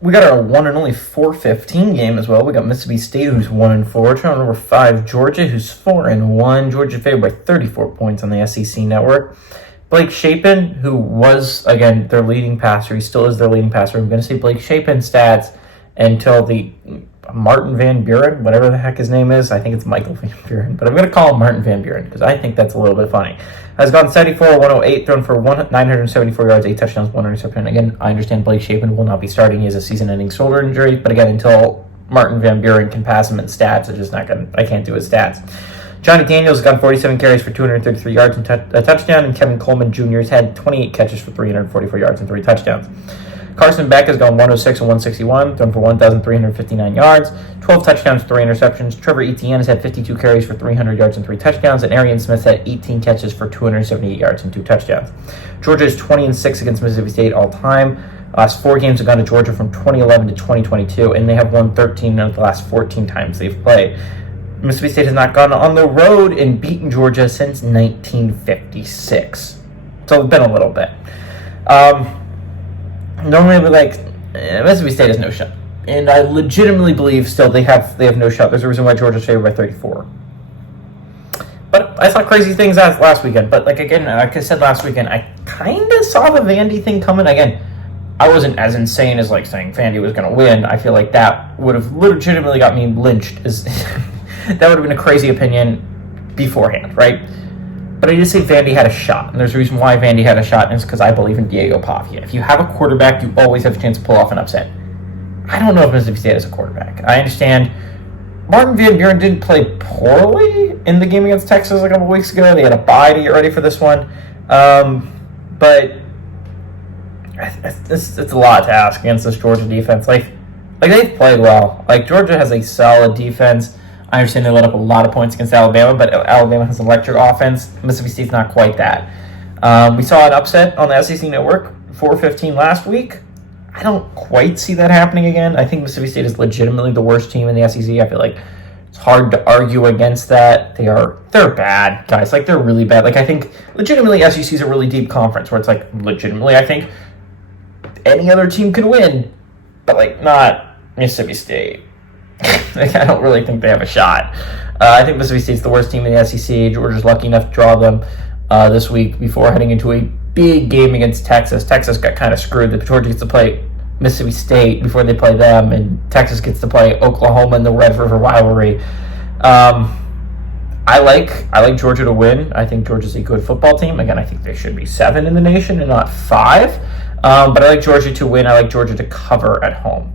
We got our one and only 4:15 game as well. We got Mississippi State, who's 1-4. Tournament number 5, Georgia, who's 4-1. Georgia favored by 34 points on the SEC network. Blake Shapen, who was, again, their leading passer. He still is their leading passer. I'm going to say Blake Shapen stats until the Martin Van Buren, whatever the heck his name is. I think it's Michael Van Buren, but I'm going to call him Martin Van Buren because I think that's a little bit funny. Has gone 74-108, thrown for 974 yards, 8 touchdowns, 1 interception. Again, I understand Blake Shapen will not be starting. He has a season-ending shoulder injury, but again, until Martin Van Buren can pass him in stats, I can't do his stats. Johnny Daniels has got 47 carries for 233 yards and a touchdown, and Kevin Coleman Jr. has had 28 catches for 344 yards and 3 touchdowns. Carson Beck has gone 106 and 161, thrown for 1,359 yards, 12 touchdowns, 3 interceptions. Trevor Etienne has had 52 carries for 300 yards and 3 touchdowns, and Arian Smith had 18 catches for 278 yards and 2 touchdowns. Georgia is 20-6 against Mississippi State all time. Last 4 games have gone to Georgia from 2011 to 2022, and they have won 13 of the last 14 times they've played. Mississippi State has not gone on the road and beaten Georgia since 1956. So it's been a little bit. Normally, we're like, Mississippi State has no shot. And I legitimately believe still they have no shot. There's a reason why Georgia's favored by 34. But I saw crazy things last weekend. But like I said last weekend, I kind of saw the Vandy thing coming. Again, I wasn't as insane as like saying Vandy was going to win. I feel like that would have legitimately got me lynched. That would have been a crazy opinion beforehand, right? But I did say Vandy had a shot, and there's a reason why Vandy had a shot, and it's because I believe in Diego Pavia. If you have a quarterback, you always have a chance to pull off an upset. I don't know if Mississippi State has a quarterback. I understand Martin Van Buren didn't play poorly in the game against Texas a couple weeks ago. They had a bye to get ready for this one. But it's a lot to ask against this Georgia defense. Like they've played well. Like, Georgia has a solid defense. I understand they let up a lot of points against Alabama, but Alabama has an electric offense. Mississippi State's not quite that. We saw an upset on the SEC Network, 4:15 last week. I don't quite see that happening again. I think Mississippi State is legitimately the worst team in the SEC. I feel like it's hard to argue against that. They're bad, guys. Like, they're really bad. Like, I think legitimately SEC is a really deep conference where it's like, legitimately, I think any other team could win, but like, not Mississippi State. Like, I don't really think they have a shot. I think Mississippi State's the worst team in the SEC. Georgia's lucky enough to draw them this week before heading into a big game against Texas. Texas got kind of screwed. Georgia gets to play Mississippi State before they play them, and Texas gets to play Oklahoma in the Red River rivalry. I like Georgia to win. I think Georgia's a good football team. Again, I think they should be 7 in the nation and not 5. But I like Georgia to win. I like Georgia to cover at home.